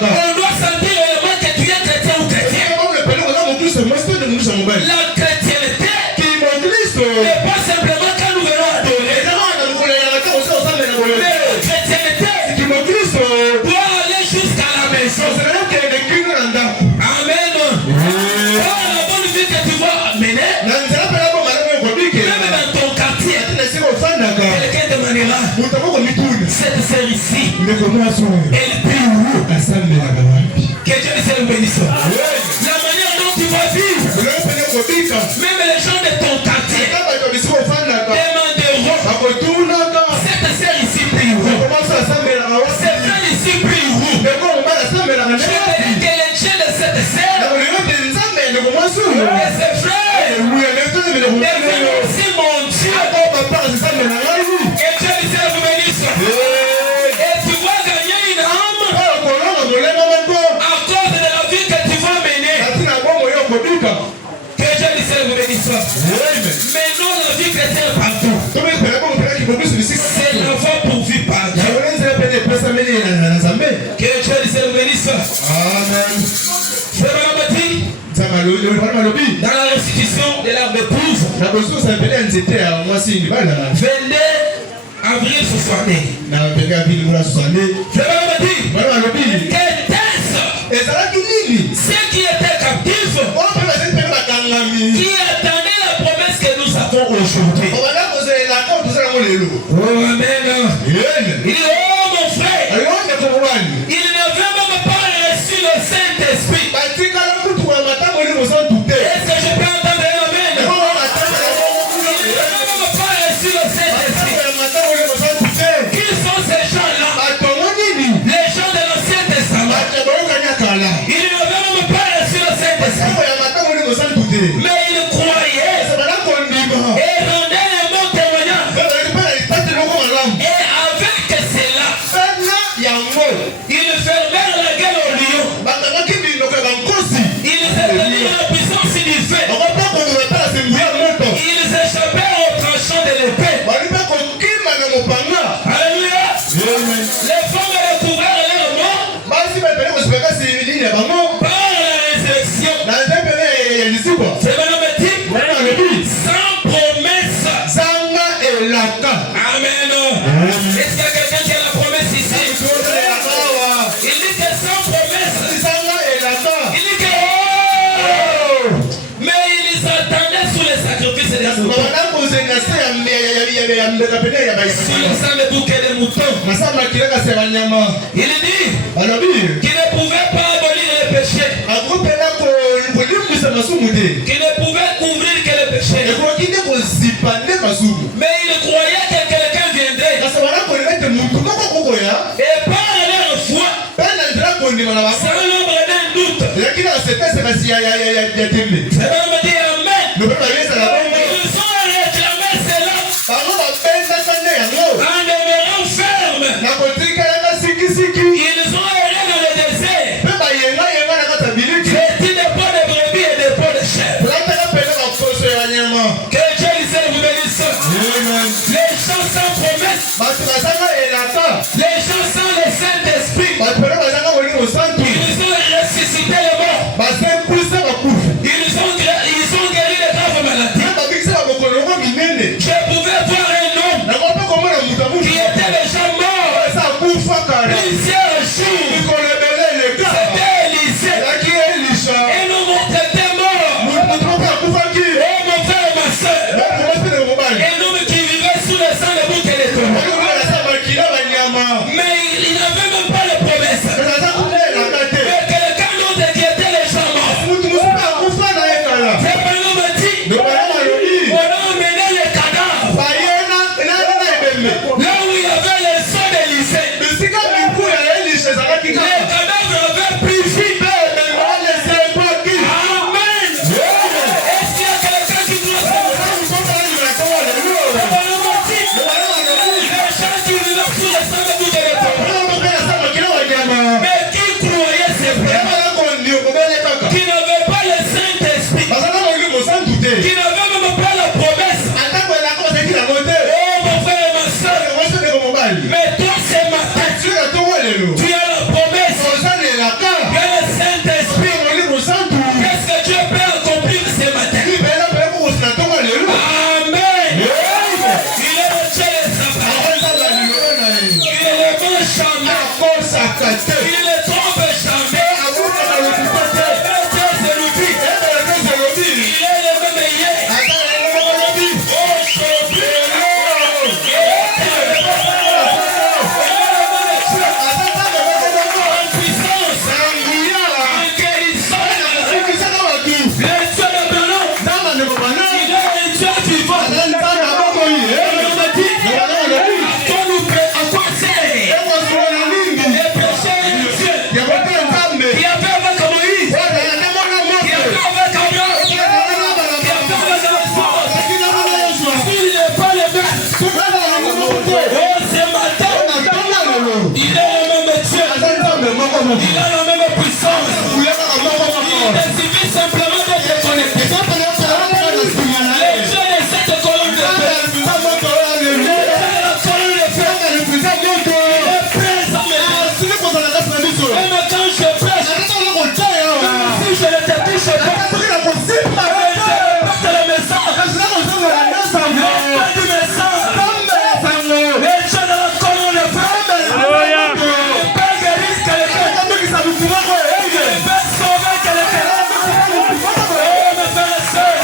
on doit sentir l'élément que tu es chrétien ou chrétien. La chrétienté n'est pas simplement quand nous venons adorer. Mais la chrétienté doit aller jusqu'à la maison. Amen. Oh, la bonne vie que tu vas amener, même dans ton quartier, quelqu'un demandera cette sœur ici, elle prie où? Que Dieu le bénisse. La manière dont tu vas vivre, même les gens de ton quartier demanderont cette sœur ici prie où? Cette sœur ici prie où? Je te dis que les dieux de cette sœur et ses frères deviennent aussi mon Dieu. Que Dieu vous bénisse. Et tu vas gagner une âme à cause de la vie que tu vas mener. Que Dieu vous bénisse. Mais non, la vie chrétienne partout. C'est la voie pour vivre partout. Que Dieu vous bénisse. Amen. Frère Malabati, dans la restitution de l'arbre d'épouse, 22 avril 60. Frère Malabati, ceux qui étaient captifs, qui attendaient la promesse que nous avons aujourd'hui. Oh amen. Il dit, oh mon frère, il n'avait même pas reçu le Saint-Esprit. Est-ce que je peux entendre un amen? Il n'avait même pas reçu le Saint-Esprit. Qui sont ces gens-là? Les gens de l'Ancien Testament. Il n'avait même pas reçu le Saint-Esprit. Mais il croyait et rendait un bon témoignage. Et avec cela, ils fermèrent la gueule au lion. Ils éteignirent la puissance du feu. Ils échappèrent au tranchant de l'épée. Alléluia. Les femmes recouvrèrent leur mort par la résurrection. C'est mon dit, sans promesse. Amen. Est-ce qu'il y a quelqu'un qui a la promesse ici? Il dit que sans promesse. Il dit que mais ils attendaient sous les sacrifices des moutons. Sous le sang de bouquets de moutons. Il dit qu'il ne pouvait pas abolir le péché. Qu'il ne pouvait couvrir que le péché. Mais il croyait que quelqu'un viendrait. Et par leur foi, sans l'ombre d'un doute. C'est me dire amen. Ils ont réclamé cela en demeurant fermes. Ils ont erré dans le désert. C'est des pots de brebis et des pots de chèvres. Que Dieu vous bénisse. Les gens sans promesse, les gens sans le Saint-Esprit, ils ont ressuscité les morts. Ils ont Il a la même puissance. Il suffit simplement de te connecter. Les jeunes de cette colonne de feu. Même quand je prêche, même si je ne te touche pas, je le message. Du message. Les gens de la colonne de feu. Le Père guérisse quelqu'un. Le Père sauver quelqu'un. Oh, mes frères et sœurs.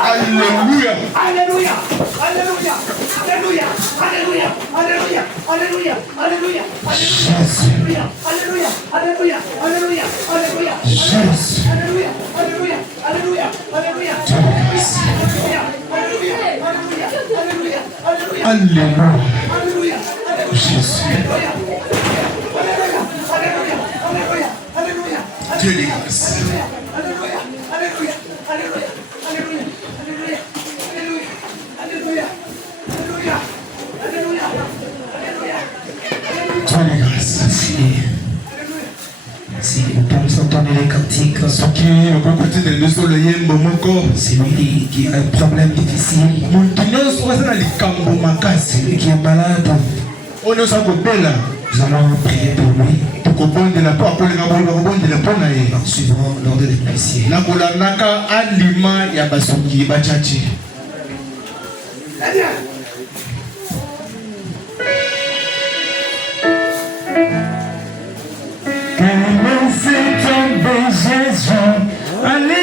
Alléluia. Alléluia. Alléluia. Alléluia. Alléluia. Alléluia. Alléluia. Alléluia. Alléluia. Alléluia. Alléluia. Alléluia. Alléluia. Jésus. Alléluia. Alléluia. Alléluia. Alléluia. Alléluia. Alléluia. Alléluia. Alléluia. Jésus. Alléluia. Alléluia. Alléluia. Dieu les grâces. Alléluia. Alléluia. Alléluia. Alléluia. Alléluia. Alléluia. Alléluia. Alléluia. Dieu les grâces. Si vous pouvez entendre les cantiques, celui qui a un problème difficile, celui qui est malade, nous allons prier pour lui en suivant l'ordre des policiers. Jésus, allez.